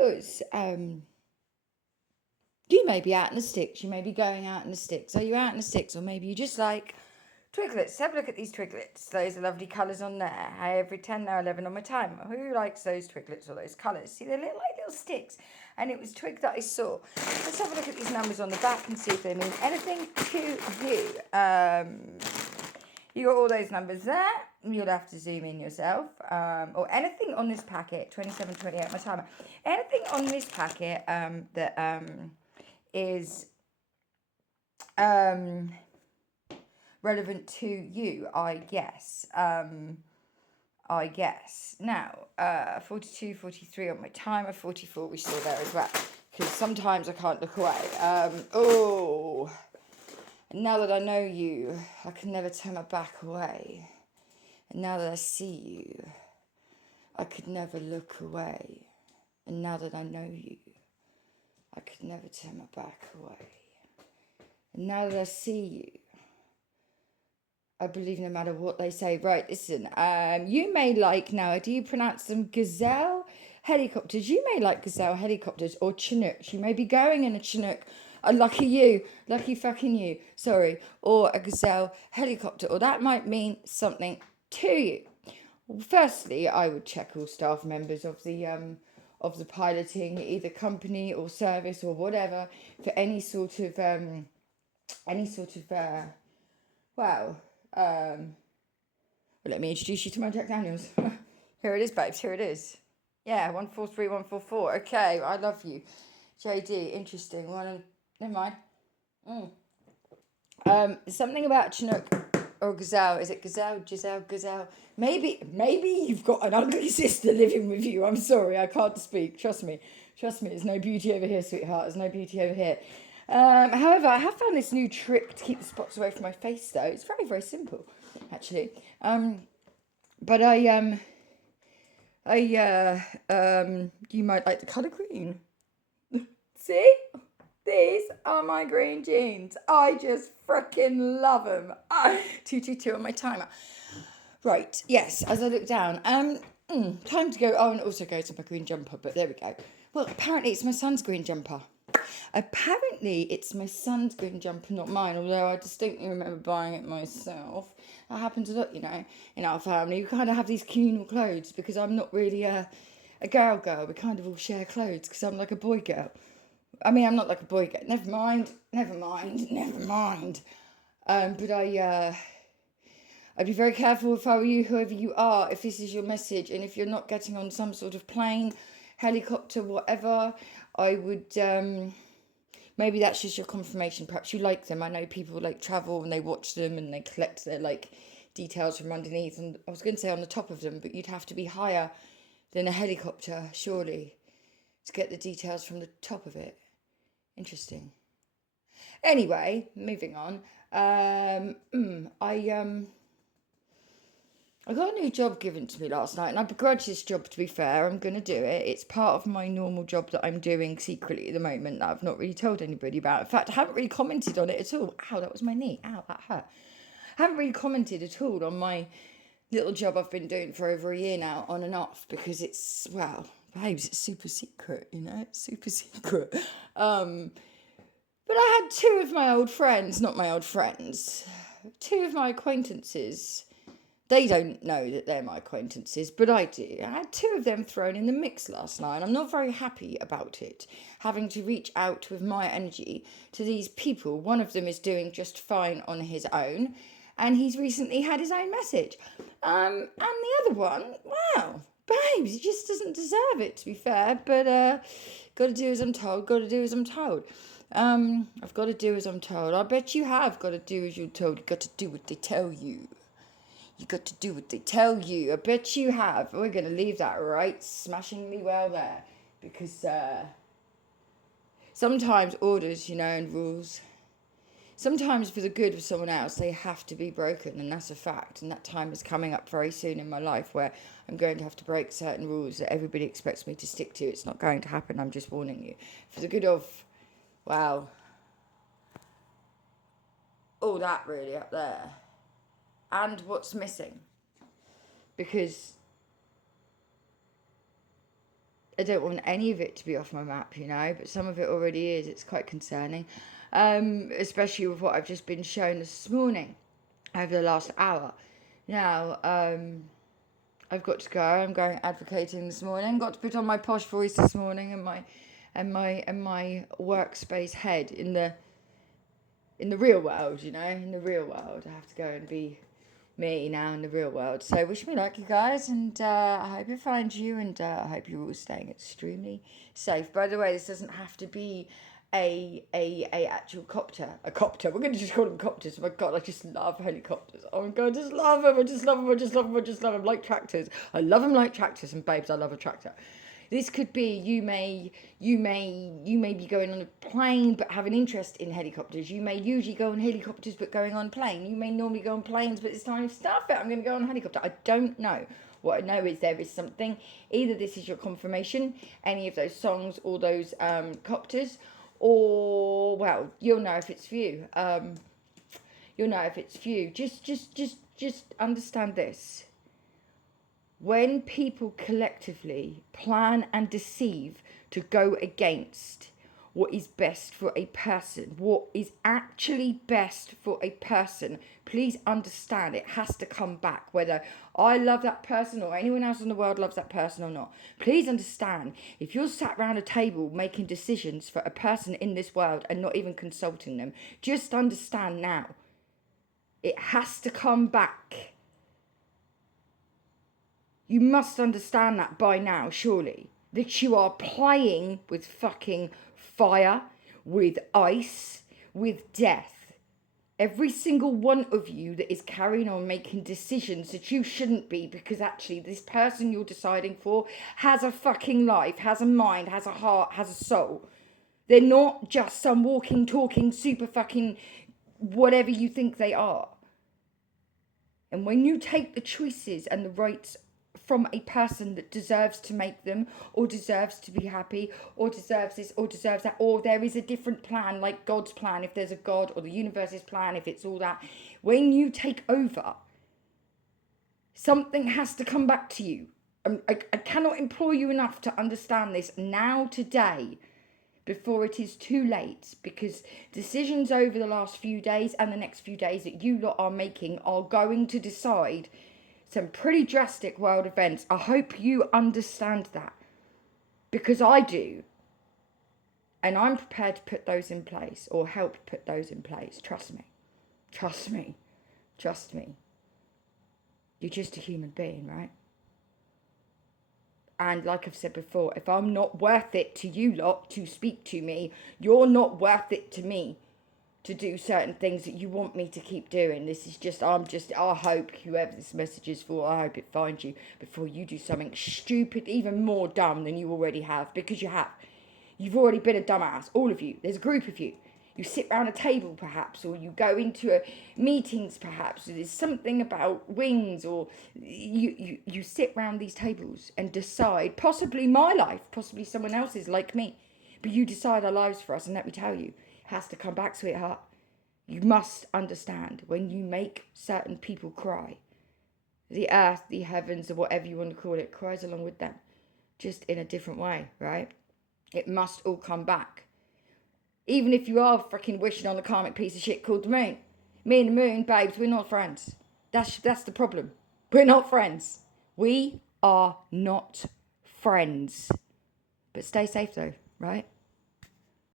because you may be out in the sticks. You may be going out in the sticks. Are you out in the sticks? Or maybe you just like twiglets. Have a look at these twiglets. Those are lovely colours on there. I every 10 now 11 on my timer. Who likes those twiglets or those colours? See, they're like little sticks. And it was twig that I saw. Let's have a look at these numbers on the back and see if they mean anything to you. You got all those numbers there. You'll have to zoom in yourself. Or anything on this packet, 27, 28, my timer. Anything on this packet that is relevant to you, I guess. Now, 42, 43 on my timer, 44 we saw there as well. Because sometimes I can't look away. And now that I know you, I can never turn my back away. And now that I see you, I could never look away. And now that I know you, I could never turn my back away. And now that I see you, I believe no matter what they say. Right, listen, you may like, now, do you pronounce them gazelle helicopters? You may like gazelle helicopters or Chinooks. You may be going in a Chinook. Lucky you, lucky fucking you, sorry, or a gazelle helicopter, or that might mean something to you. Well, firstly, I would check all staff members of the piloting, either company or service or whatever, for any sort of let me introduce you to my Jack Daniels. Here it is, babes, here it is. Yeah, 143144. Okay, I love you. JD, interesting. Never mind. Something about Chinook or gazelle. Is it gazelle, Giselle, gazelle? Maybe you've got an ugly sister living with you. I'm sorry, I can't speak. Trust me. There's no beauty over here, sweetheart. There's no beauty over here. However, I have found this new trick to keep the spots away from my face, though. It's very, very simple, actually. But you might like the colour green. See? These are my green jeans. I just freaking love them. 222 on my timer. Right, yes, as I look down. Time to go. Oh, and also go to my green jumper, but there we go. Well, apparently it's my son's green jumper. Not mine, although I distinctly remember buying it myself. I happen to look, in our family, we kind of have these communal clothes because I'm not really a girl. We kind of all share clothes because I'm like a boy girl. I mean, I'm not like a boy girl. Never mind. But I'd be very careful if I were you, whoever you are, if this is your message, and if you're not getting on some sort of plane, helicopter, whatever, I would, maybe that's just your confirmation. Perhaps you like them. I know people like travel and they watch them and they collect their like details from underneath. And I was going to say on the top of them, but you'd have to be higher than a helicopter, surely, to get the details from the top of it. Interesting. Anyway, moving on. I got a new job given to me last night, and I begrudge this job, to be fair. I'm going to do it. It's part of my normal job that I'm doing secretly at the moment that I've not really told anybody about. In fact, I haven't really commented on it at all. Ow, that was my knee. Ow, that hurt. I haven't really commented at all on my little job I've been doing for over a year now, on and off, because it's, well, babes, it's super secret, it's super secret. But I had two of my old friends, two of my acquaintances. They don't know that they're my acquaintances, but I do. I had two of them thrown in the mix last night. I'm not very happy about it, having to reach out with my energy to these people. One of them is doing just fine on his own, and he's recently had his own message. And the other one, wow, babes, he just doesn't deserve it, to be fair, but got to do as I'm told, I've got to do as I'm told. I bet you have got to do as you're told. You've got to do what they tell you. You got to do what they tell you. I bet you have. We're going to leave that right smashingly well there. Because sometimes orders, and rules, sometimes for the good of someone else, they have to be broken. And that's a fact. And that time is coming up very soon in my life where I'm going to have to break certain rules that everybody expects me to stick to. It's not going to happen. I'm just warning you. For the good of, wow, all that really up there. And what's missing. Because I don't want any of it to be off my map, you know, but some of it already is. It's quite concerning, especially with what I've just been shown this morning over the last hour. Now, I've got to go. I'm going advocating this morning. Got to put on my posh voice this morning and my workspace head in the real world, you know, in the real world. I have to go and be me now in the real world. So wish me luck, you guys, and I hope it finds you, and I hope you're all staying extremely safe. By the way, this doesn't have to be a actual copter. A copter. We're going to just call them copters. Oh my God, I just love helicopters. Oh my God, I just love them. I just love them. I just love them. I just love them like tractors. I love them like tractors, and babes, I love a tractor. This could be you may be going on a plane but have an interest in helicopters. You may usually go on helicopters but going on plane. You may normally go on planes but it's time to stuff it. I'm going to go on a helicopter. I don't know. What I know is there is something. Either this is your confirmation, any of those songs or those copters, or well, you'll know if it's for you. You'll know if it's for you. Just understand this. When people collectively plan and deceive to go against what is best for a person, what is actually best for a person, please understand it has to come back, whether I love that person or anyone else in the world loves that person or not. Please understand, if you're sat around a table making decisions for a person in this world and not even consulting them, just understand now, it has to come back. You must understand that by now, surely. That you are playing with fucking fire, with ice, with death. Every single one of you that is carrying on making decisions that you shouldn't be, because actually this person you're deciding for has a fucking life, has a mind, has a heart, has a soul. They're not just some walking, talking, super fucking whatever you think they are. And when you take the choices and the rights from a person that deserves to make them, or deserves to be happy, or deserves this, or deserves that, or there is a different plan, like God's plan, if there's a God, or the universe's plan, if it's all that. When you take over, something has to come back to you. I cannot implore you enough to understand this now, today, before it is too late, because decisions over the last few days and the next few days that you lot are making are going to decide some pretty drastic world events. I hope you understand that, because I do. And I'm prepared to put those in place, or help put those in place. Trust me. Trust me. Trust me. You're just a human being, right? And like I've said before, if I'm not worth it to you lot to speak to me, you're not worth it to me to do certain things that you want me to keep doing. This is just, I hope whoever this message is for, I hope it finds you before you do something stupid, even more dumb than you already have, because you have. You've already been a dumbass, all of you. There's a group of you. You sit around a table perhaps, or you go into meetings perhaps. There's something about wings, or you sit around these tables and decide, possibly my life, possibly someone else's like me, but you decide our lives for us, and let me tell you, has to come back, sweetheart. You must understand, when you make certain people cry, the earth, the heavens, or whatever you want to call it, cries along with them, just in a different way, right? It must all come back. Even if you are freaking wishing on a karmic piece of shit called the moon. Me and the moon, babes, we're not friends. That's the problem. We're not friends. We are not friends. But stay safe though, right?